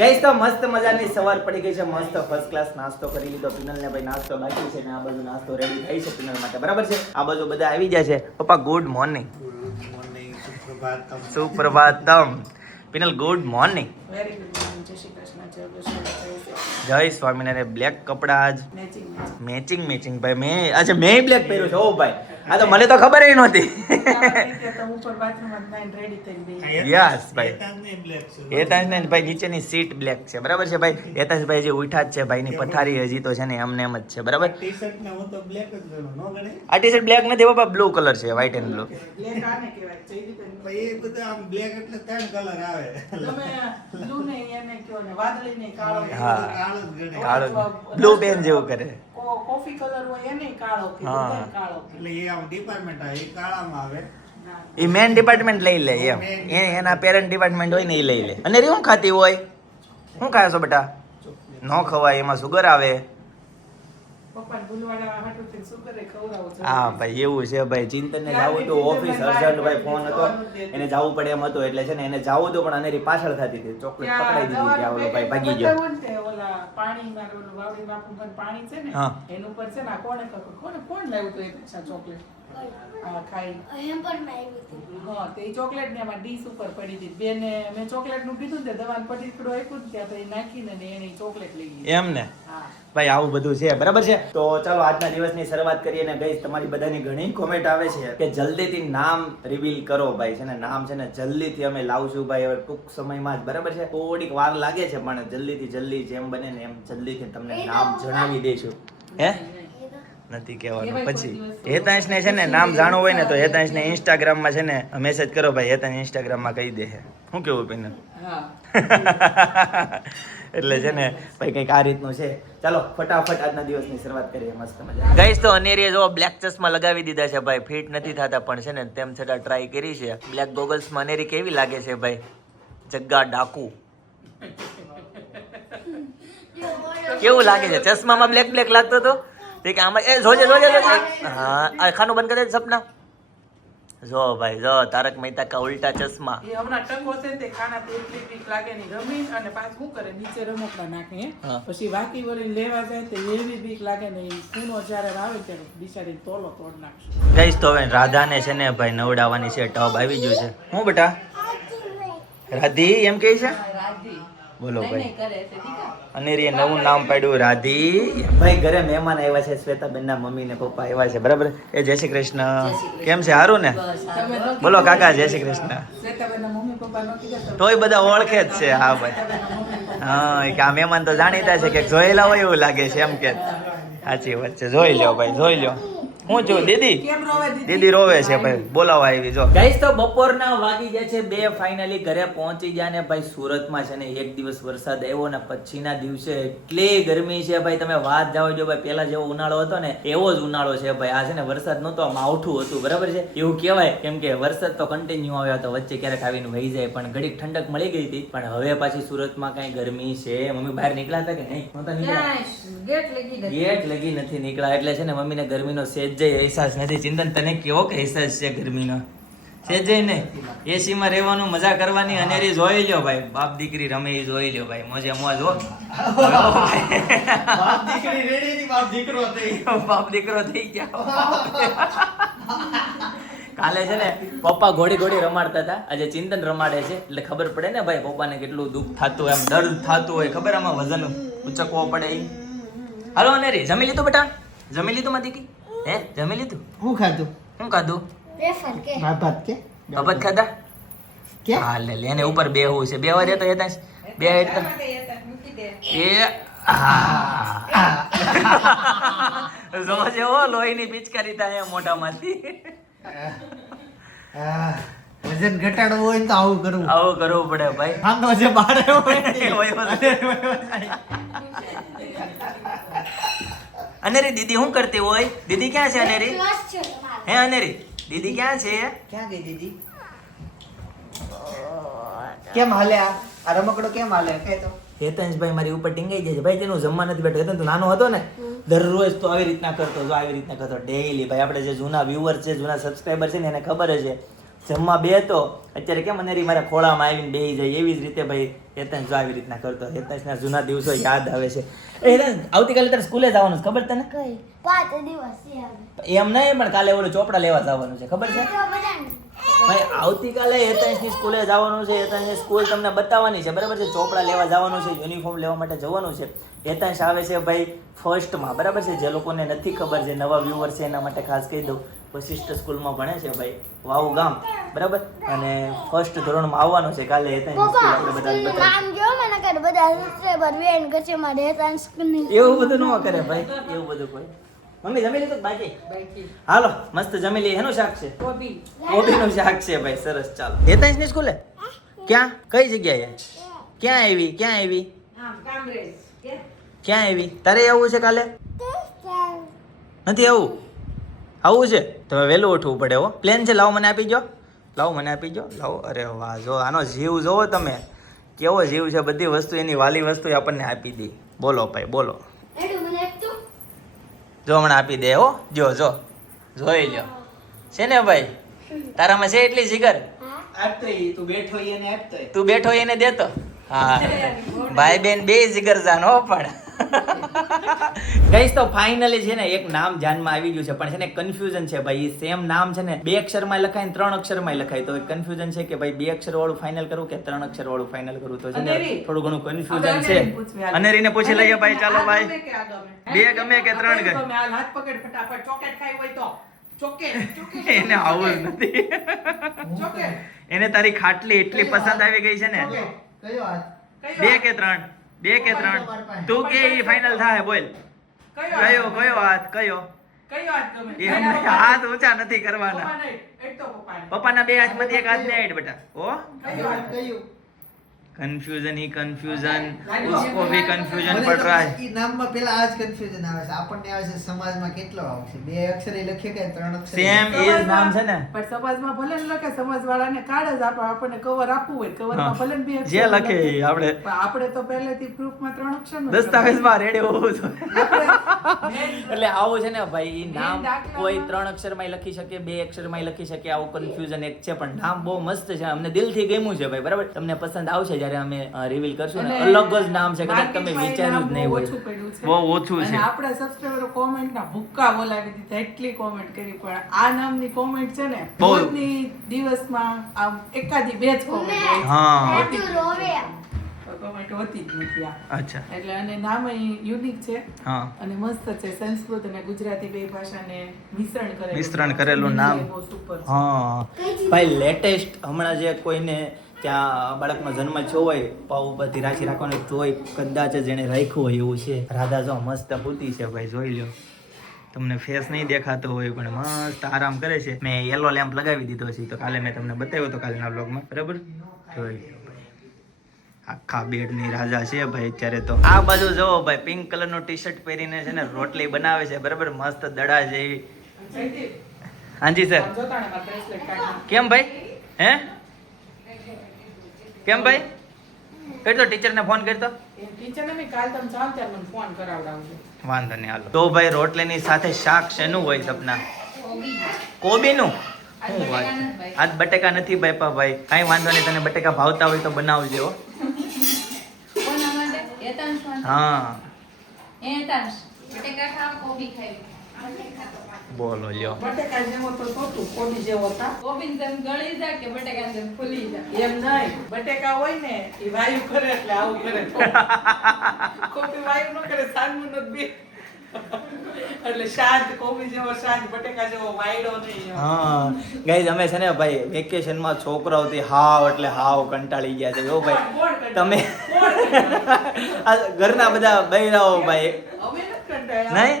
Guys તો મસ્ત મજાની સવાર પડી ગઈ છે, મસ્ત ફર્સ્ટ ક્લાસ નાસ્તો કરી લીધો. પિનલ ને ભાઈ નાસ્તો બાકી છે ને આ બધું નાસ્તો રેડી થઈ છે પિનલ માટે, બરાબર છે. આ બધું બધા આવી ગયા છે. પપ્પા ગુડ મોર્નિંગ. સુપ્રભાતમ. Pinal good morning. Very good morning. જય શ્રી કૃષ્ણ. જય સ્વામિનારાયણ. બ્લેક કપડા આજ મેચિંગ ભાઈ. મેં આજે મેં બ્લેક પહેર્યું છે. ઓ ભાઈ, આ તો મને તો ખબર ય નહોતી. યસ ભાઈ. હેતાંશ ને ભાઈ નીચેની સીટ બ્લેક છે, બરાબર છે ભાઈ. હેતાંશ ભાઈ જે ઉઠા જ છે, ભાઈની પથારી હજી તો છે ને એમને એમ જ છે, બરાબર. આ ટી શર્ટ બ્લેક નથી બાબા, બ્લુ કલર છે, વ્હાઈટ એન્ડ બ્લુ. હા, કાળો બ્લુ પેન જેવું કરે. કોફી કલર હોય એને કાળો કે કાળો એટલે એ આમ ડિપાર્ટમેન્ટ આ એ કાળામાં આવે. એ મેન ડિપાર્ટમેન્ટ લઈ લે એમ, એના પેરેન્ટ ડિપાર્ટમેન્ટ હોય ને એ લઈ લે. અને શું ખાતી હોય? શું ખાય છો બેટા? ન ખવાય, એમાં સુગર આવે. હા ભાઈ એવું છે ભાઈ. ચિંતન ને જવું હતું ઓફિસ, અર્જન્ટ ભાઈ ફોન હતો, એને જવું પડે એમ હતું, એટલે છે ને એને જવું હતું પણ અનેરી પાછળ થતી હતી. ચોકલેટ પકડાઈ દીધી કે આવડો ભાઈ ભાગી ગયો. પાણી મારું વાવડી બાપુ પાણી છે ને એનું પર છે ને કોણ લાવ્યું તો એક ચોકલેટ ખાઈ હા તે ચોકલેટ ને એમાં ડીશ ઉપર પડી હતી. બેને મેં ચોકલેટ નું કીધું ને દવાનું પટીકડું આપ્યું ને ત્યાં તો એ નાખીને એને ચોકલેટ લઈ ગઈ એમ ને. ભાઈ આવું બધું છે, બરાબર છે. તો ચાલો આજના દિવસની શરૂઆત કરીએ. ને ગઈસ તમારી બધાની ઘણી કોમેન્ટ આવે છે કે જલ્દીથી નામ રિવીલ કરો ભાઈ. છે ને નામ છે ને જલ્દીથી અમે લાવશું ભાઈ, હવે ટૂંક સમયમાં જ, બરાબર છે. થોડીક વાર લાગે છે પણ જલ્દી જેમ બને ને એમ જલ્દીથી તમને નામ જણાવી દઈશું. હે નથી કહેવાનું. પછી હેતાંશ ને છે ને નામ જાણવું હોય ને તો હેતાંશ ને ઇન્સ્ટાગ્રામ માં છે ને મેસેજ કરો ભાઈ. હેતાંશ ઇન્સ્ટાગ્રામ માં કહી દે છે. શું કેવું પિનલ? એટલે છે ને ભાઈ કંઈક આ રીતનું છે. ચાલો ફટાફટ આજના દિવસની શરૂઆત કરીએ. મસ્ત મજા. ગાઈસ તો અનેરીએ જો બ્લેક ચશ્મા લગાવી દીધા છે ભાઈ. ફિટ નથી થતા પણ છે ને તેમ છતાં ટ્રાય કરી છે. બ્લેક ગોગલ્સ માં અનેરી કેવી લાગે છે ભાઈ? જગ્ગા ડાકુ કેવું લાગે છે? ચશ્મામાં બ્લેક લાગતો તો કે આમાં એ જોજે. હા ખાનું બંધ કરી દે સપના. જો ભાઈ જો તારક મહેતા કા ઉલ્ટા ચશ્મા. એ હમણાં ટકો છે તે ખાના તે એટલી બીક લાગે ની રમી અને પાછું શું કરે નીચે રમકડા નાખે પછી વાકી વળી લેવા જાય તો એવી બીક લાગે ને ખૂનો જ્યારે આવે ત્યારે બિચારી તોલો તોડ નાખશે. ગઈસ તો હવે રાધાને છે ને ભાઈ નવડાવવાની છે. ટબ આવી ગયું છે. હું બેટા રાધી એમ કહે છે? બોલો ભાઈ. અનેરીએ નવું નામ પાડ્યું રાધી. ભાઈ ઘરે મહેમાન આવ્યા છે. શ્વેતાબેન ના મમ્મી ને પપ્પા આવ્યા છે, બરાબર. એ જય શ્રી કૃષ્ણ. કેમ છે? સારું ને? બોલો કાકા જય શ્રી કૃષ્ણ. તોય બધા ઓળખે જ છે. હા ભાઈ હા કે આ મહેમાન તો જાણીતા છે કે જોયેલા હોય એવું લાગે છે એમ કે. સાચી વાત છે. જોઈ લ્યો ભાઈ, જોઈ લ્યો. હું છું દીદી રોવે છે ભાઈ, બોલાવા આવી. જો ગાઈસ તો બપોરના વાગી ગયા છે 2. ફાઇનલી ઘરે પહોંચી ગયા ને ભાઈ સુરતમાં છે ને એક દિવસ વરસાદ આવ્યો ને પછીના દિવસે એટલી ગરમી છે ભાઈ. તમે વાત જાઓ જો ભાઈ, પેલા જેવો ઉનાળો હતો ને એવો જ ઉનાળો છે ભાઈ. આ છે ને વરસાદ નહોતો, માવઠું હતું, બરાબર છે. એવું કહેવાય કેમ કે વરસાદ તો કન્ટિન્યુ આવ્યો હતો, વચ્ચે ક્યારેક આવીને વહી જાય પણ ઘડીક ઠંડક મળી ગઈ હતી. પણ હવે પાછી સુરતમાં કઈ ગરમી છે. મમ્મી બહાર નીકળ્યા હતા કે નહીં? ગેટ લગી નથી નીકળ્યા. એટલે છે ને મમ્મીને ગરમીનો સેજ અહેસાસ નથી. ચિંતન તને કેવો કે અહેસાસ છે ગરમીનો? સેજ ને એસી માં રહેવાનું, મજા કરવાની. અનેરી જોઈ લ્યો ભાઈ, બાપ દીકરી રમે એ જોઈ લ્યો ભાઈ, મોજે મોજ હો. બાપ દીકરો થઈ ગયા. કાલે છે ને પપ્પા ઘોડી રમાડતા હતા, આજે ચિંતન રમાડે છે. એટલે ખબર પડે ને ભાઈ પપ્પાને કેટલું દુઃખ થતું, એમ દર્દ થતું હોય. ખબર આમાં વજન ઉચકવો પડે. હાલો અનેરી જમી લીધું બેટા? જમી લીધું માં દીકરી? હે જમી લીધું? શું ખાધું? ભાત ખાધા? હા લે એને ઉપર બેહવું છે. બેવા દે તો હેતા બે હેડ એ જોજે હો લોહીની પિચકારી થાય મોઢામાંથી. વજન ઘટાડવું હોય તો આવું કરવું પડે ભાઈ. આનો જે બારે અનેરી દીદી શું કરતી હોય? દીદી ક્યાં છે અનેરી? હે અનેરી દીદી ક્યાં છે? ક્યાં ગઈ દીદી? કેમ હાલ્યા? આ રમકડો કેમ હાલે કે તો? હેતાંશભાઈ મારી ઉપર ટીંગાઈ જાય છે ભાઈ. તેનું જમવા નથી બેઠો. હેતાંશ તું નાનો હતો ને દરરોજ તો આવી રીતના કરતો ડેઈલી. ભાઈ આપણે જે જૂના વ્યુઅર છે, જૂના સબસ્ક્રાઈબર છે ને એને ખબર છે જમવા બેહતો અત્યારે કેમ અનેરી મારા ખોળામાં આવીને બેહી જાય એવી જ રીતે ભાઈ હેતાંશ જો આવી રીતના કરતો હેતાંશના જૂના દિવસો યાદ આવે છે. એ હેતાંશ, આવતીકાલે તારે સ્કૂલે જવાનું છે ખબર તને? કઈ 5 દિવસ છે હવે. એમ નહીં પણ કાલે ઓલું ચોપડા લેવા જવાનું છે ખબર છે ભાઈ? આવતીકાલે હેતાંશની સ્કૂલે જવાનું છે. હેતાંશની સ્કૂલ તમને બતાવવાની છે બરાબર છે. ચોપડા લેવા જવાનું છે, યુનિફોર્મ લેવા માટે જવાનું છે. હેતાંશ આવે છે ભાઈ ફર્સ્ટમાં બરાબર છે. જે લોકોને નથી ખબર, જે નવા વ્યુઅર છે એના માટે ખાસ કહી દઉં, વશિષ્ઠ સ્કૂલમાં ભણે છે ભાઈ, વાવ ગામ બરાબર. અને ફર્સ્ટ ધોરણમાં આવવાનું છે કાલે. હેતાંશની સ્કૂલ આપણે બધા બતાવીશું. નામ જો મને કર બધા સબસ્ક્રાઇબર વેન કરશે મારે હેતાંશ સ્કૂલની. એવું બધું ન કરે ભાઈ, એવું બધું કોઈ. મમ્મી જમી લીધું બાકી? હાલો મસ્ત જમી લઈએ. એનું શાક છે? કોબીનું શાક છે ભાઈ, સરસ. ચાલો હેતાંશની સ્કૂલે ક્યાં, કઈ જગ્યાએ, ક્યાં આવી, ક્યાં આવી, ક્યાં આવી? તારે આવવું છે કાલે? નથી આવવું? આવું છે તમે વહેલું ઉઠવું પડે હો. પ્લેન છે, લાવો મને આપી જો, લાવો મને આપી જો, લાવો. અરે વાહ, જો આનો જીવ જોવો તમે, કેવો જીવ છે. બધી વસ્તુ એની વાલી વસ્તુ આપણને આપી દે. બોલો ભાઈ બોલો. એડું મને એક તું જો હમણાં આપી દે હો. જો જો જોઈ લ્યો છે ને ભાઈ, તારામાં છે એટલી જીગર. આપતો ઈ, તું બેઠો ઈ એને આપતો ઈ. તું બેઠો એને દેતો. હા ભાઈ બેન બે જીગર જાન હો. પણ ગાઈસ તો ફાઇનલી છે ને એક નામ ધ્યાનમાં આવી ગયું છે, પણ છે ને કન્ફ્યુઝન છે ભાઈ. સેમ નામ છે ને 2 અક્ષરમાં લખાય ને 3 અક્ષરમાં લખાય, તો કન્ફ્યુઝન છે કે ભાઈ 2 અક્ષર વાળું ફાઇનલ કરું કે 3 અક્ષર વાળું ફાઇનલ કરું. તો છે ને થોડું ઘણું કન્ફ્યુઝન છે. અનેરીને પૂછી લઈએ ભાઈ. ચાલો ભાઈ, 2 ગમે કે 3 ગમે? હાથ પકડ ફટાફટ. ચોકેટ ખાઈ હોય તો ચોકેટ એને આવું જ નથી. ચોકેટ એને તારી ખાટલી એટલી પસંદ આવી ગઈ છે ને. કયો હાથ? 2 કે 3? 2 કે 3? તું કે ઈ ફાઇનલ થાય, બોલ. કયો કયો હાથ, કયો હાથ ગમે? એ હાથ ઊંચા નથી કરવાના. પપ્પા નહીં, એક તો પપ્પા નહીં. પપ્પાના 2 હાથમાંથી એક હાથ ને એડ બેટા. ઓ કયો હાથ? કયું? कंफ्यूजन ही कंफ्यूजन, उसको भी कंफ्यूजन पड़ रहा है. ઈ નામમાં પેલા આ જ કન્ફ્યુઝન આવે છે. આપણને આવે છે સમાજમાં કેટલો આવશે? 2 અક્ષરે લખીએ કે 3 અક્ષરે? સેમ એ જ નામ છે ને. પણ સમાજમાં ભલે ને લખે, સમાજવાળાને કાર્ડ જ આપે, આપણને કવર આપવું હોય કવરમાં ભલે ને 2 અક્ષર જે લખે ઈ આપણે પણ આપણે તો પહેલેથી પ્રૂફમાં 3 અક્ષરનું જ દસ્તાવેજમાં રેડી હોવું જોઈએ. આપણે એટલે આવું છે ને ભાઈ, ઈ નામ દાખલામાં કોઈ 3 અક્ષરમાં લખી શકે, 2 અક્ષરમાં લખી શકે. આવું કન્ફ્યુઝન એક છે, પણ નામ બહુ મસ્ત છે. અમને દિલથી ગમ્યું છે ભાઈ બરાબર. તમને પસંદ આવશે જ્યારે અમે રિવીલ કરશું ને. અને અલગ જ નામ છે, કદાચ તમે માર્કેટમાં એ વિચાર્યું જ નામ નહીં બહુ હોય. ઓછું પડ્યું છે. બહુ ઓછું અને છે. આપણે સબસ્ક્રાઇબરો કોમેન્ટના ભૂક્કા બોલાવી દીધા, એટલી કોમેન્ટ કરી. પણ આ નામની કોમેન્ટ છે ને બહુ. રોજની દિવસમાં આમ એકાદી 2 જ કોમેન્ટ હોય હા તું રોવે કોમેન્ટ હોતી જ નથી આ. અચ્છા. એટલે અને નામ યુનિક છે હા અને મસ્ત છે. સંસ્કૃત અને ગુજરાતી બે ભાષાને મિશ્રણ કરેલું નામ. બહુ સુપર છે. હા ભાઈ, લેટેસ્ટ હમણાં જે કોઈને ત્યાં બાળકનો જન્મ થયો હોય, પગ ઉપરથી રાશિ રાખવાનું તોય કદાચ જ એને રાખ્યું હોય એવું છે. રાધા જો મસ્ત પૂતી છે ભાઈ, જોઈ લ્યો. તમને ફેસ નહીં દેખાતો હોય પણ મસ્ત આરામ કરે છે. મેં યલો લેમ્પ લગાવી દીધો છે, તો કાલે મેં તમને બતાવ્યો હતો કાલના બ્લોગમાં બરાબર. જોઈ લ્યો ભાઈ, આખા બેડની રાજા છે ભાઈ અત્યારે તો. આ બાજુ જોવો ભાઈ, પિંક કલરનું ટી શર્ટ પહેરીને છે ને રોટલી બનાવે છે બરાબર, મસ્ત દડા જેવી. હાજી સર. આમ જોતા ને મારા bracelet કાઢીને. કેમ ભાઈ? હે કેમ ભાઈ? કરતો ટીચરને ફોન કરતો. એ ટીચરને બી કાલ તમે જાઓ ત્યારે મને ફોન કરાવડાવજો. વાંધો નહીં હાલો. તો ભાઈ રોટલીની સાથે શાક શેનું હોય સપના? કોબીનું. શું વાત છે? આજ બટેકા નથી બાપા ભાઈ. કાંઈ વાંધો નહીં, તને બટેકા ભાવતા હોય તો બનાવજો હો. કોના માટે? હેતાંશ માટે? હા હેતાંશ, બટેકા ખાવ, કોબી ખાવી. બોલો લ્યો. બટેકા જેવો તો નહોતું, કોબી જેવો હતા. કોબીની જેમ ગળી જાય કે બટેકાની જેમ ફૂલી જાય? એમ નહીં, બટેકા હોય ને એ વાયુ કરે એટલે આવું કરે. કોબી વાયુ ન કરે, સાનમું નો બી. એટલે શાંત, કોબી જેવો શાંત, બટેકા જેવો વાયડો નહીં. હા ગાઈઝ, અમે છે ને ભાઈ વેકેશનમાં છોકરાઓથી હાવ એટલે હાવ કંટાળી ગયા છે. જો ભાઈ તમે આ ઘરના બધા બૈરાઓ ભાઈ અમે નથી કંટાળ્યા. નહીં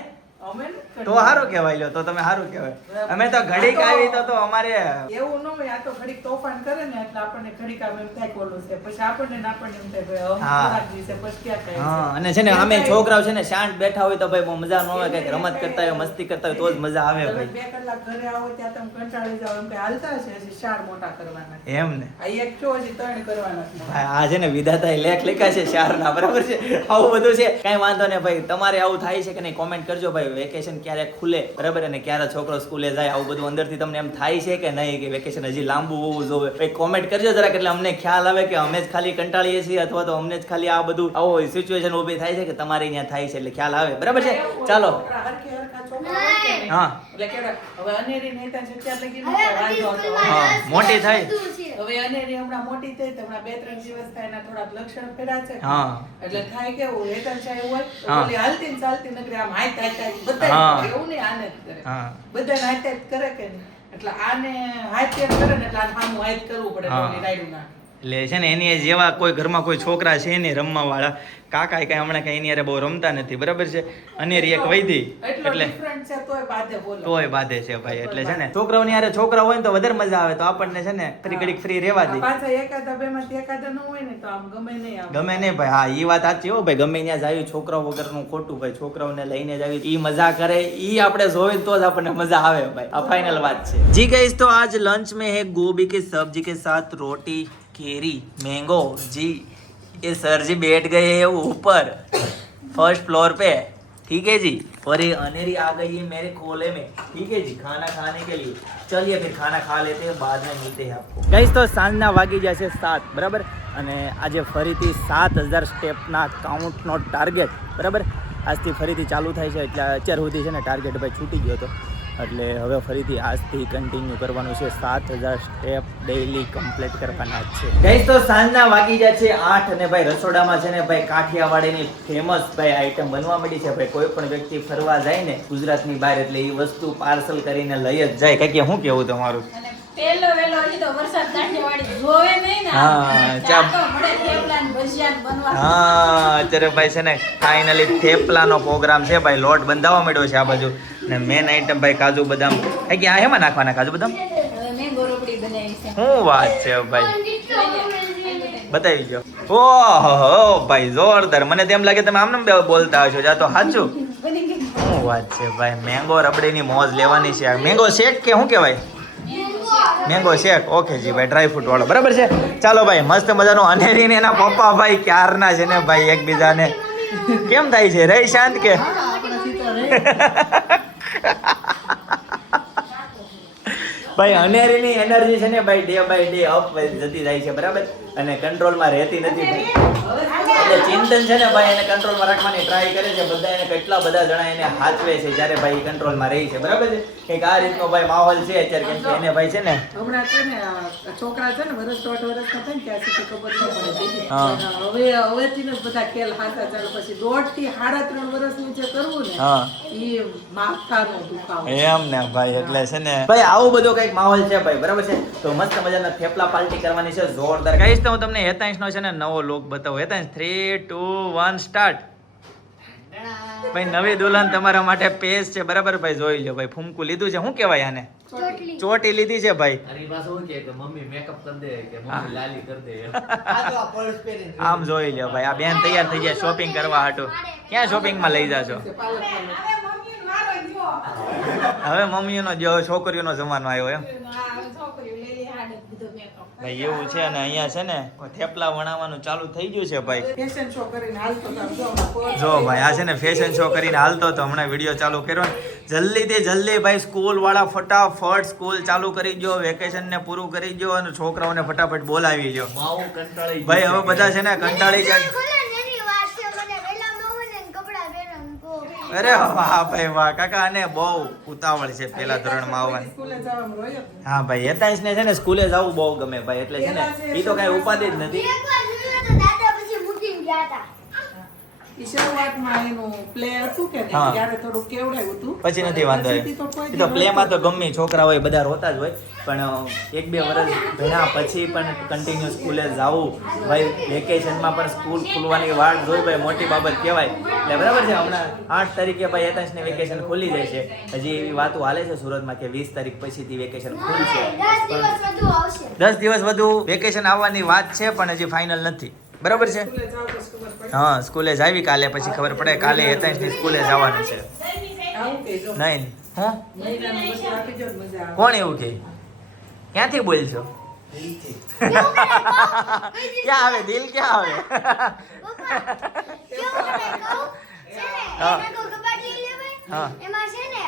અમે નથી તો સારું કહેવાય. લ્યો તો તમે સારું કહેવાય. અમે તો ઘડીક આવી તો અમારે એવું ન હોય. આ તો ઘડીક તોફાન કરે ને એટલે આપણને ઘડીક આમ એમ થાય કે ઓલું છે, પછી આપણને ને આપણને એમ થાય ભાઈ હવે હા. થોડાક દિવસે પછી ક્યાં થાય હા, છે. અને છે ને અમે છોકરાઓ છે ને શાંત બેઠા હોય તો ભાઈ બહુ મજા ન આવે. કંઈક રમત કરતા હોય, મસ્તી કરતા હોય તો જ મજા આવે તમે ભાઈ. 2 કલાક ઘરે આવો ત્યાં તમે કંટાળી જાઓ એમ કે હાલતા છે, હજી 4 મોટા કરવાના છે. એમ ને આ એક છો હજી 3 કરવાના છે. ભાઈ, આ છે ને વિધાતાએ લેખ લખ્યા છે શારના બરાબર છે. આવું બધું છે, કાંઈ વાંધો નહીં ભાઈ. તમારે આવું થાય છે કે નહીં કોમેન્ટ કરજો ભાઈ. વેકેશન ક્યારે ક્યારે ખુલે બરાબર, અને ક્યારે છોકરો સ્કૂલે જાય, આવું બધું અંદરથી તમને એમ થાય છે કે નહીં કે વેકેશન હજી લાંબુ હોવું જોઈએ? ભાઈ કોમેન્ટ કરજો જરાક, એટલે અમને ખ્યાલ આવે કે અમે જ ખાલી કંટાળીએ છીએ અથવા તો અમને જ ખાલી આ બધું આવો સિચ્યુએશન ઊભી થાય છે કે તમારે અહીંયા થાય છે, એટલે ખ્યાલ આવે બરાબર છે. ચાલો હા હવે અનેરી નેતા જગ્યા લગી વાંધો હતો. હા મોટી થાય હવે અનેરી હમણાં મોટી થઈ તો હમણાં 2-3 દિવસ થાય એના થોડાક લક્ષણ ફેરા છે. હા એટલે થાય કેવું હેતન છે એવું હોય તો હા. ઓલી હાલતી ને ચાલતી નકરી આમ હાય થાય હા. બધા એવું નહીં, આને જ કરે હા બધાને હાય થાય કરે કે નહીં, એટલે આને હાય થાય કરે ને એટલે આને સામું હાય કરવું પડે હા. ઓલી રાયડું ના. એટલે છે ને એની જેવા કોઈ ઘરમાં કોઈ છોકરા છે ને રમવા વાળા, કાકા કઈ હમણાં કઈ એની હારે બહુ રમતા નથી બરાબર છે. અનેરી એક વૈધી એટલો એટલે different છે તોય બાધે બોલો. તોય બાધે છે ભાઈ. એટલે છે ને છોકરાઓની હારે છોકરા હોય ને તો વધારે મજા આવે, તો આપણને છે ને ફરી ઘડીક ફ્રી રહેવા દે. પાછા એકાદા બેમાંથી એકાદા ન હોય ને તો આમ ગમે નહીં આમ. ગમે નહીં ભાઈ. હા ઈ વાત સાચી હો ભાઈ, ગમે ત્યાં જાવી છોકરાઓ વગરનું ખોટું ભાઈ. છોકરાઓને લઈને જાવી ઈ મજા કરે, ઈ આપણે જોવે તો જ આપણને મજા આવે ભાઈ. આ ફાઇનલ વાત છે. જી ગાઈસ, તો आज लंच में है गोभी की सब्जी के साथ रोटी, केरी, मैंगो। जी ये सर जी बैठ गए हैं ऊपर फर्स्ट फ्लोर पे, ठीक है जी। और ये अनेरी आ गई है मेरे खोले में, ठीक है जी, खाना खाने के लिए। चलिए फिर खाना खा लेते हैं, बाद में मिलते हैं आपको। गाइस तो સાંજના વાગી જશે 7 બરાબર, અને આજે ફરીથી 7000 સ્ટેપના કાઉન્ટનો ટાર્ગેટ બરાબર આજથી ફરીથી ચાલુ થાય છે. એટલે અત્યાર સુધી છે ને ટાર્ગેટ ભાઈ છૂટી ગયો હતો, એટલે હવે ફરીથી આજથી કન્ટિન્યુ કરવાનું છે. 7000 સ્ટેપ ડેઈલી કમ્પ્લીટ કરવાના જ છે. ગાઈસ તો સાંજના વાગી જાય છે 8 અને ભાઈ રસોડામાં છે ને ભાઈ કાઠિયાવાડીની ફેમસ ભાઈ આઈટમ બનવા માંડી છે ભાઈ. કોઈ પણ વ્યક્તિ ફરવા જાય ને ગુજરાતની બહાર એટલે એ વસ્તુ પાર્સલ કરીને લઈ જ જાય. કે શું કેવું તમારું? અને પહેલો વેલો હજી તો વરસાદ કાઠિયાવાડી જોવે નહીં ને. હા, ચા તો મળે થેપલા ને ભજીયા ને બનવા. હા અત્યારે ભાઈ છે ને ફાઇનલી થેપલાનો પ્રોગ્રામ છે ભાઈ. લોટ બંધાવા માંડ્યો છે આ બાજુ, ને મેન આઈટમ ભાઈ કાજુ બદામ. આ હેમાં નાખવાના કાજુ બદામ? હવે મેંગો રોપડી બનાવી છે. શું વાત છે ભાઈ, બતાવી ગયો. ઓહો ભાઈ જોરદાર. મને તેમ લાગે તમે આમ નામ બોલતા હશો, જા તો સાચું. બની ગઈ. શું વાત છે ભાઈ, મેંગો રબડીની મોજ લેવાની છે. મેંગો શેક કે શું કહેવાય? મેંગો શેક. ઓકે જી ભાઈ, ડ્રાય ફ્રૂટ વાળો બરાબર છે. ચાલો ભાઈ મસ્ત મજાનો અનેરી ને એના પપ્પા ભાઈ ક્યારના છે ને ભાઈ એકબીજાને કેમ થાય છે રહી શાંત કે ભાઈ અનેરીની એનર્જી છે ને ભાઈ ડે બાય ડે અપ જતી જાય છે બરાબર, અને કંટ્રોલમાં રહેતી નથી ભાઈ. એટલે ચિંતન છે ને ભાઈ એને કંટ્રોલમાં રાખવાની ટ્રાય કરે છે. બધા એને કેટલા બધા જણા એને હાચવે છે જ્યારે ભાઈ કંટ્રોલમાં રહી છે બરાબર છે. કંઈક આ રીતનો ભાઈ માહોલ છે અત્યારે, કેમ કે એને ભાઈ છે ને હમણાં છે ને આ છોકરા છે ને વર્ષ 1.5 વર્ષના થાય ને ત્યાં સુધી ખબર ન પડે. હા. હવેથી જ બધા ખેલ હાથા ચાલુ. પછી 1.5 થી 3.5 વર્ષનું જે કરવું ને હા એ માથાનો દુખાવો. એમ ને ભાઈ. એટલે છે ને ભાઈ આવું બધું કઈક માહોલ છે ભાઈ બરાબર છે. તો મસ્ત મજાના થેપલા પાર્ટી કરવાની છે જોરદાર. ગાઈસ તો હું તમને હેતાંશ નો છે ને નવો લુક બતાવું. હેતાંશ 3, 2, 1 સ્ટાર્ટ. ભાઈ નવી દુલ્હન તમારા માટે પેશ છે બરાબર ભાઈ. જોઈ લો ભાઈ, ફૂમકું લીધું છે. શું કહેવાય આને? ચોટી લીધી છે ભાઈ. આમ જોઈ લો ભાઈ, આ બેન તૈયાર થઈ જાય શોપિંગ કરવા હાટુ. ક્યાં શોપિંગ માં લઈ જાશો? હવે મમ્મીઓનો જો છોકરીઓનો જમાનો આવ્યો એમ ભાઈ. એવું છે. અને અહીંયા છે ને થેપલા વણાવવાનું ચાલુ થઈ ગયું છે ભાઈ. ફેશન શો કરીને હાલતો હતો. જો ભાઈ આ છે ને ફેશન શો કરીને હાલતો તો હમણાં વિડીયો ચાલુ કર્યો ને. જલ્દીથી જલ્દી ભાઈ સ્કૂલ વાળા ફટાફટ સ્કૂલ ચાલુ કરી દો, વેકેશન ને પૂરું કરી દો અને છોકરાઓને ફટાફટ બોલાવી દો ભાઈ. હવે બધા છે ને કંટાળી જાય. અરે વાહ ભાઈ વાહ કાકા, અને બહુ ઉતાવળ છે પેલા ધોરણમાં આવવાની. સ્કૂલે જવાનું હોય જ. હા ભાઈ હેતાંશ ને છે ને સ્કૂલે જવું બહુ ગમે ભાઈ. એટલે છે ને એ તો કઈ ઉપાધિ જ નથી. ઈ શરૂઆતમાં એનું પ્લે હતું કે નહીં, હા. ત્યારે થોડું કેવડાયું હતું. પછી નથી વાંધો પછીથી તો કોઈ એ તો પ્લે માં તો ગમે છોકરા હોય બધા રોતા જ હોય, પણ 1-2 વર્ષ ભણ્યા પછી પણ કન્ટિન્યુ સ્કૂલે જવું ભાઈ. વેકેશનમાં પણ સ્કૂલ ખુલવાની વાટ જોઈ ભાઈ મોટી બાબત કહેવાય. એટલે બરાબર છે. હમણાં 8 તારીખે ભાઈ હેતાંશને વેકેશન ખુલી જાય છે. હજી એવી વાતો હાલે છે સુરતમાં કે 20 તારીખ પછીથી વેકેશન ખુલશે. 10 દિવસ વધુ વેકેશન આવવાની વાત છે પણ હજી ફાઇનલ નથી બરાબર છે. સ્કૂલે જાવ તો ખબર પડે. હા સ્કૂલે જાવી કાલે પછી ખબર પડે. કાલે હેતાંશની સ્કૂલે જવાનું છે. આવું કહેજો. નહીં હું મહિનાનું બધું આપી દો ને મજા આવે. કોણ એવું કે? ક્યાંથી બોલશો? ક્યાં આવે દિલ? ક્યાં આવે? હા. હા. એમાં છે ને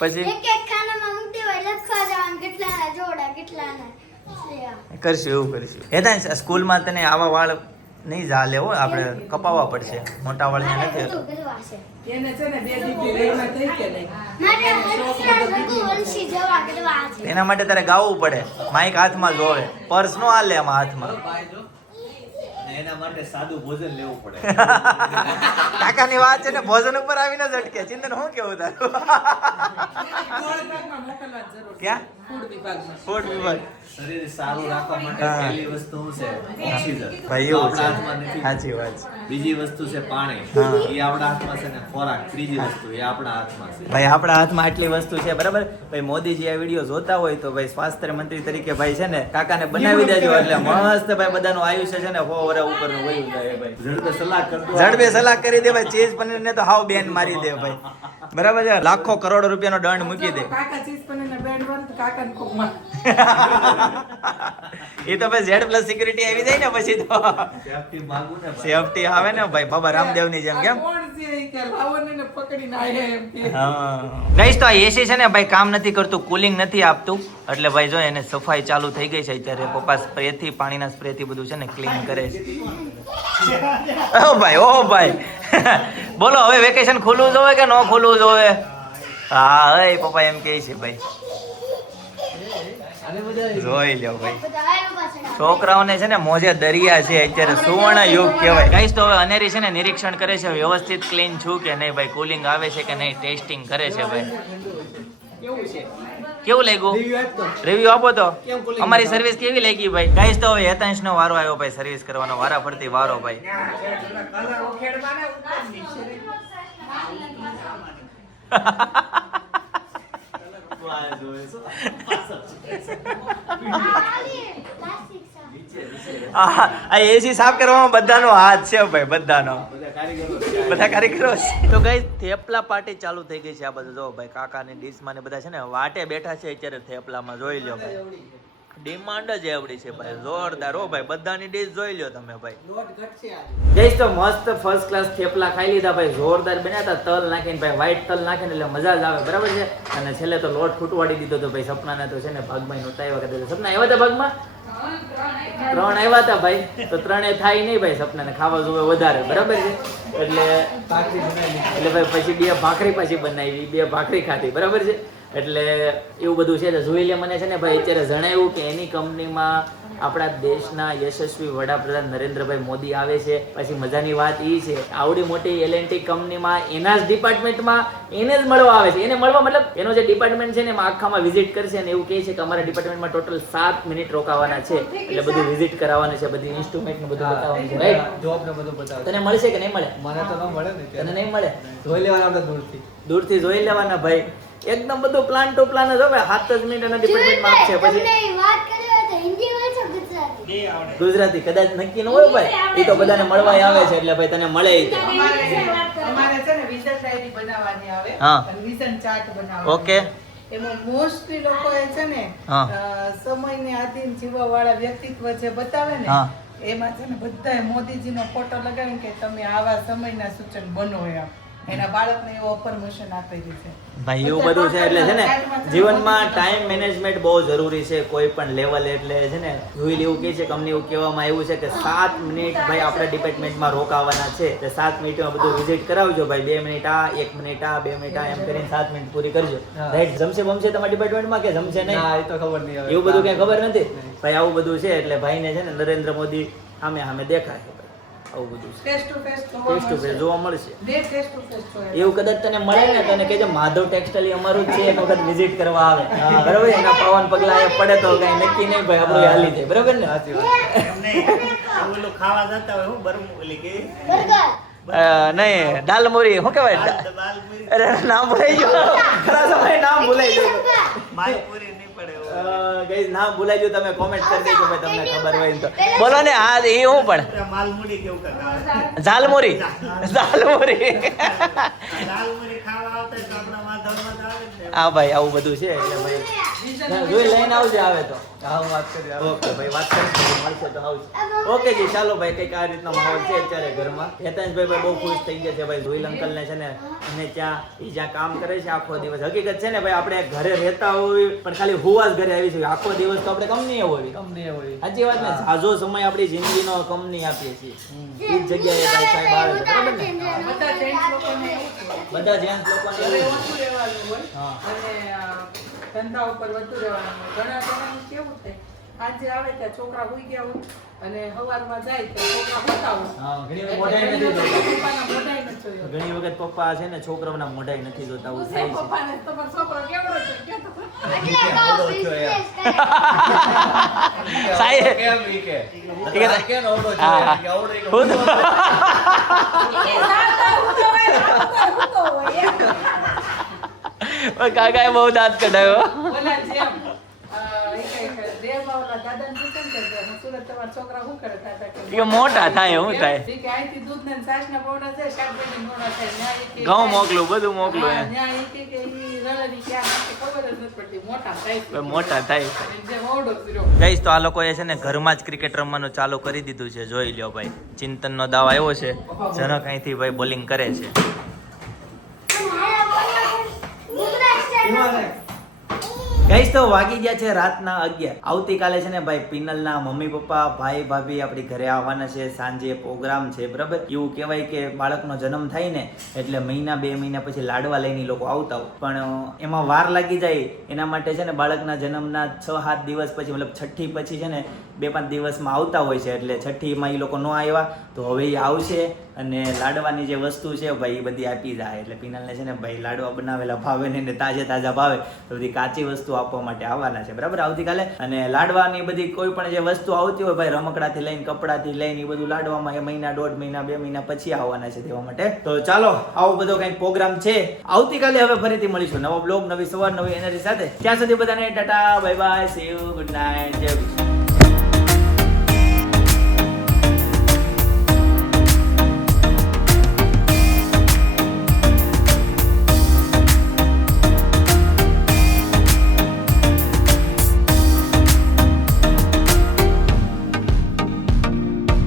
પછી એક એક ખાનામાં મૂકી દેવાય, લખવા જવાનું કેટલાના જોડા કેટલાના છે. કરશું એવું કરીશું. હેતાંશ સ્કૂલમાં તને આવા વાળ નહીં ચાલે હો, આપણે કપાવવા પડશે. મોટા વાળ મારે નથી. બધું કરવાશે. એને છે ને 2 દીકરી રહેવા થઈ કે નહીં મારે વંશી જવા કરવા છે. એના માટે તારે ગાવું પડે. માઇક હાથમાં જોવે, પર્સ નો હાલે આમાં હાથમાં. એના માટે સાદું ભોજન લેવું પડે. કાકાની વાત છે ને, ભોજન ઉપર આવીને જ અટકે. ચિંતન હું કેવું તારું? વિભાગમાં મોકલવા જ જરૂર છે. ક્યાં? ફૂડ વિભાગમાં. ફૂડ વિભાગ. શરીર સારું રાખવા માટે હા. પહેલી વસ્તુ શું છે? ઓક્સિજન. ભાઈ તો એવું આપણા છે, હાથમાં નથી. સાચી વાત છે. બીજી વસ્તુ છે પાણી. હા. એ આપણા હાથમાં છે ને. ખોરાક ત્રીજી વસ્તુ એ આપણા હાથમાં છે. ભાઈ આપણા હાથમાં આટલી વસ્તુ છે, બરાબર. ભાઈ મોદીજી આ વિડીયો જોતા હોય તો ભાઈ સ્વાસ્થ્ય મંત્રી તરીકે ભાઈ છે ને કાકાને બનાવી દેજો, એટલે મસ્ત ભાઈ બધાનું આયુષ્ય છે ને 100 વર્ષ ઉપરનું વયું જાય ભાઈ. ઝડપે સલાહ કરતો ઝડપે સલાહ કરી દે ભાઈ. ચીઝ પનીર ને તો હાવ બેન મારી દે ભાઈ, બરાબર છે. લાખો કરોડો રૂપિયાનો દંડ મૂકી દે. કાકા ચીઝ પનીરના બેન્ડ વન કાકાને કોક માં એ તો ભાઈ Z+ સિક્યુરિટી આવી જાય ને પછી તો સેફટી માંગુ ને ભાઈ. સેફટી આવે ને ભાઈ, બાબા રામદેવ ની જેમ. કેમ? કોણ છે ઈ કે લાવો ને પકડીને આયા એમ કે ગાઈસ તો આ એસી છે ને ભાઈ કામ નથી કરતું, કુલિંગ નથી આપતું, એટલે ભાઈ જો એને સફાઈ ચાલુ થઈ ગઈ છે અત્યારે. પપ્પા સ્પ્રે થી, પાણીના સ્પ્રે થી બધું છે ને ક્લીન કરે છે. ઓ ભાઈ બોલો હવે વેકેશન ખુલવું જોવે કે ન ખુલવું જોવે? હા એ પપ્પા એમ કહે છે ભાઈ. જોઈ લ્યો ભાઈ, બધા આવ્યા પાછળ. છોકરાઓને છે ને મોજે દરિયા છે અત્યારે, સુવર્ણ યુગ કહેવાય. ગાઈસ તો હવે અનેરી છે ને નિરીક્ષણ કરે છે વ્યવસ્થિત ક્લીન છું કે નહીં ભાઈ, કુલિંગ આવે છે કે નહીં, ટેસ્ટિંગ કરે છે ભાઈ. કેવું છે કેવું લાગ્યું? રિવ્યુ આપો તો. અમારી સર્વિસ કેવી લાગી ભાઈ? ગાઈસ તો હવે હેતાંશ નો વારો આવ્યો ભાઈ સર્વિસ કરવાનો, વારા ફરતી વારો ભાઈ. કલર ઉખેડવાના ઉપરની છે. પ્લાસ્ટિક સાફ. આ એસી સાફ કરવામાં બધાનો હાથ છે ભાઈ, બધાનો. બધા કારીગરો છે. બધા કારીગરો છે. તો ગાઈસ થેપલા પાર્ટી ચાલુ થઈ ગઈ છે. આ બધું જો ભાઈ કાકાની ડીશમાં ને બધા છે ને વાટે બેઠા છે અત્યારે થેપલામાં. જોઈ લ્યો ભાઈ, ડિમાન્ડ જ એવડી છે ભાઈ, જોરદાર. હો ભાઈ બધાની ડીશ જોઈ લ્યો તમે ભાઈ. લોટ ઘટશે આજે. ગાઈસ તો મસ્ત ફર્સ્ટ ક્લાસ થેપલા ખાઈ લીધા ભાઈ, જોરદાર બન્યા હતા. તલ નાખીને ભાઈ, વ્હાઈટ તલ નાખીને એટલે મજા જ આવે, બરાબર છે. અને છેલ્લે તો લોટ ખૂટવાડી દીધો તો ભાઈ. સપનાને તો છે ને ભાગમાં નહોતા આવ્યા કદાચ. સપના આવ્યા હતા ભાગમાં? 3 આવ્યા હતા ભાઈ. તો 3 થાય નહીં ભાઈ, સપનાને ખાવા જોવે વધારે, બરાબર છે. એટલે ભાઈ પછી 2 ભાખરી પાછી બનાવી, 2 ભાખરી ખાધી, બરાબર છે. એટલે એવું બધું છે. જોઈ લે મને છે ને ભાઈ અત્યારે જણાવ્યું કે એની કંપનીમાં આપણા દેશના યશસ્વી વડાપ્રધાન નરેન્દ્રભાઈ મોદી આવે છે. પછી મજાની વાત એ છે આવડી મોટી L&T કંપનીમાં એના જ ડિપાર્ટમેન્ટમાં એને જ મળવા આવે છે. એને મળવા મતલબ એનો જે ડિપાર્ટમેન્ટ છે ને એમાં આખામાં વિઝિટ કરશે અને એવું કહે છે કે અમારા ડિપાર્ટમેન્ટમાં ટોટલ 7 મિનિટ રોકાવાના છે. એટલે બધું વિઝિટ કરાવવાનું છે, બધી ઇન્સ્ટ્રુમેન્ટ ને બધું બતાવવાનું છે, રાઈટ? જોબ ને બધું બતાવે. તને મળશે કે નહીં મળે? મને તો ન મળે ને તને નહીં મળે? જોઈ લેવાના આપણે દૂરથી. દૂરથી જોઈ લેવાના ભાઈ. એકદમ બધું પ્લાન ટુ પ્લાન જ હવે. 7 જ મિનિટ એના ડિપાર્ટમેન્ટમાં આપશે. પછી તમને વાત કરી હોય તો હિન્દી હોય છે ગુજરાતી? ગુજરાતી કદાચ નક્કી ન હોય ભાઈ, એ તો બધાને મળવા આવે છે એટલે ભાઈ તને મળે ઈ તો. અમારે છે ને વિઝન ડાયરી બનાવવાની આવે હા. અને વિઝન ચાર્ટ બનાવવાનો. ઓકે. એમાં મોસ્ટલી લોકોએ છે ને હા. સમયને આધીન જીવવા વાળા વ્યક્તિત્વ જે બતાવે ને હા. એમાં છે ને બધાએ મોદીજીનો ફોટો લગાવીને કે તમે આવા સમયના સૂચન બનો એમ. એના બાળકને એવો પરમિશન આપેલી છે. ભાઈ એવું બધું છે એટલે છે ને જીવનમાં ટાઈમ મેનેજમેન્ટ બહુ જરૂરી છે કોઈ પણ લેવલ. એટલે છે ને જોઈ લેવું કે છે કંપની એવું કહેવામાં આવ્યું છે કે 7 મિનિટ ભાઈ આપણા ડિપાર્ટમેન્ટમાં રોકાવાના છે. તે 7 મિનિટમાં બધું વિઝિટ કરાવજો ભાઈ. 2 મિનિટ આ, 1 મિનિટ આ, 2 મિનિટ આ, એમ કરીને 7 મિનિટ પૂરી કરજો, રાઈટ? જમશે બમશે તમારા ડિપાર્ટમેન્ટમાં કે જમશે નહીં? ના, એ તો ખબર નહીં હવે. એવું બધું કઈ ખબર નથી ભાઈ. આવું બધું છે એટલે ભાઈને છે ને નરેન્દ્ર મોદી સામે સામે દેખાય છે ભાઈ. આવું બધું છે, face to face face to face જોવા મળશે. બે ફેસ ટુ ફેસ જોયા. એવું કદાચ તને મળે ને તને કહેજો માધવ ટેક્સટાઇલ અમારું જ છે, એક વખત વિઝિટ કરવા આવે, બરાબર? એના પાવન પગલા એ પડે તો કઈ નક્કી નહીં ભાઈ, આપણું હાલી જાય, બરાબર ને? બર્ગર. નહીં દાલ મોરી શું કહેવાય? અરે નામ ભૂલાઈ ગયું, ખરા સમય નામ ભૂલાઈ ગયું. ગાઈસ નામ ભૂલાઈ ગયું, તમે કોમેન્ટ કરી દેજો ભાઈ તમને ખબર હોય તો. બોલો ને આ એ હું પણ ઝાલમોરી, ઝાલમોરી. હા ભાઈ આવું બધું છે એટલે ભાઈ જોઈ લઈને આવજે આવે તો હા હું વાત કરી ઓકે ભાઈ વાત કરીશું મળશે તો આવશે ઓકે જી ચાલો ભાઈ કંઈક આ રીતનો માહોલ છે અત્યારે ઘરમાં હેતાંશભાઈ બહુ ખુશ થઈ ગયા છે ભાઈ ધોઈલ અંકલ ને છે ને અને જ્યાં કામ કરે છે આખો દિવસ હકીકત છે ને ભાઈ આપણે ઘરે રહેતા હોય પણ ખાલી હુવા જ ઘરે આવી છે આખો દિવસ તો આપણે કંપની હોય સાચી વાત ને ઝાઝો સમય આપણી જિંદગીનો કંપની આપીએ છીએ એ જ જગ્યાએ ભાઈ સાહેબ આવે છે બરાબર ને બધા જેન્ટ્સ લોકોને એવું છે. બધા જેન્ટ્સ લોકોને ઘરે એવું છે. ઓછું રહેવાનું હોય હા. અને ધંધા ઉપર વધુ રહેવાનું હોય. ઘણા જણાનું કેવું થાય સાંજે આવે ત્યાં છોકરા હુઈ ગયા હોય અને સવારમાં જાય તો છોકરા હોતા હોય હા, ઘણી એટલે મોઢાઈ નથી ઘણી વખત જોતા. પપ્પાના મોઢાઈ નથી જોયો. ઘણી વખત પપ્પા છે ને છોકરાઓના મોઢાઈ નથી જોતા આવું થાય છે પપ્પાને તમારો છોકરો કેવડો છે કહેતો હતો. એટલે કહું business કરે. સાહેબ કેમ ઈ કે? કે કેમ આવડો છે? હા, હા. કે આવડો ઈ કે હું તો- એ સાદા ઊંધો હોય ને ઊંધો હોય એમ. કાકાએ બહુ દાંત કઢાયો ઓલા જેમ એ કંઈક દેવમાં ઓલા દાદાને પૂછે ને કે સુરત તમારા છોકરા શું કરે દાદા કે એ મોટા થાય શું થાય એ કે અહીંથી દૂધ ને છાશના પોવડા છે શાકભાજી મોડા થાય ન્યા એ કે ઘઉં મોકલું બધું મોકલું હા, એમ ન્યા એ કે ઈ રળની ક્યાં નાખે ખબર જ નથી પડતી મોટા થાય છે. મોટા થાય જે મોડો કર્યો ગઈશ તો આ લોકોએ છે ને ઘરમાં જ ક્રિકેટ રમવાનું ચાલુ કરી દીધું છે જોઈ લ્યો ભાઈ ચિંતનનો દાવ આવ્યો છે જનક અહીંથી ભાઈ બોલિંગ કરે છે ગઈશ તો વાગી ગયા છે રાતના 11 આવતીકાલે છે ને ભાઈ પિનલના મમ્મી પપ્પા ભાઈ ભાભી આપણી ઘરે આવવાના છે સાંજે પ્રોગ્રામ છે બરાબર એવું કહેવાય કે બાળકનો જન્મ થાય ને એટલે મહિના 2 મહિના પછી લાડવા લઈને ઈ લોકો આવતા હોય પણ એમાં વાર લાગી જાય એના માટે છે ને બાળકના જન્મના 6-7 દિવસ પછી મતલબ છઠ્ઠી પછી છે ને 2-5 દિવસમાં આવતા હોય છે એટલે છઠ્ઠીમાં એ લોકો ન આવ્યા તો હવે એ આવશે અને લાડવાની જે વસ્તુ છે ભાઈ એ બધી આપી જાય એટલે પિનલને છે ને ભાઈ લાડવા બનાવેલા ભાવે ને તાજા ભાવે તો બધી કાચી વસ્તુ આપવા માટે આવવાના છે બરાબર આવતીકાલે અને લાડવાની બધી કોઈ પણ જે વસ્તુ આવતી હોય ભાઈ રમકડાથી લઈને કપડાથી લઈને એ બધું લાડવામાં એ મહિના 1.5 મહિના 2 મહિના પછી આવવાના છે દેવા માટે તો ચાલો આવો બધો કંઈક પ્રોગ્રામ છે આવતીકાલે હવે ફરીથી મળીશું નવો બ્લોગ નવી સવાર નવી એનર્જી સાથે ત્યાં સુધી બધાને Tata bye bye see you good night જય વિષ્ણુ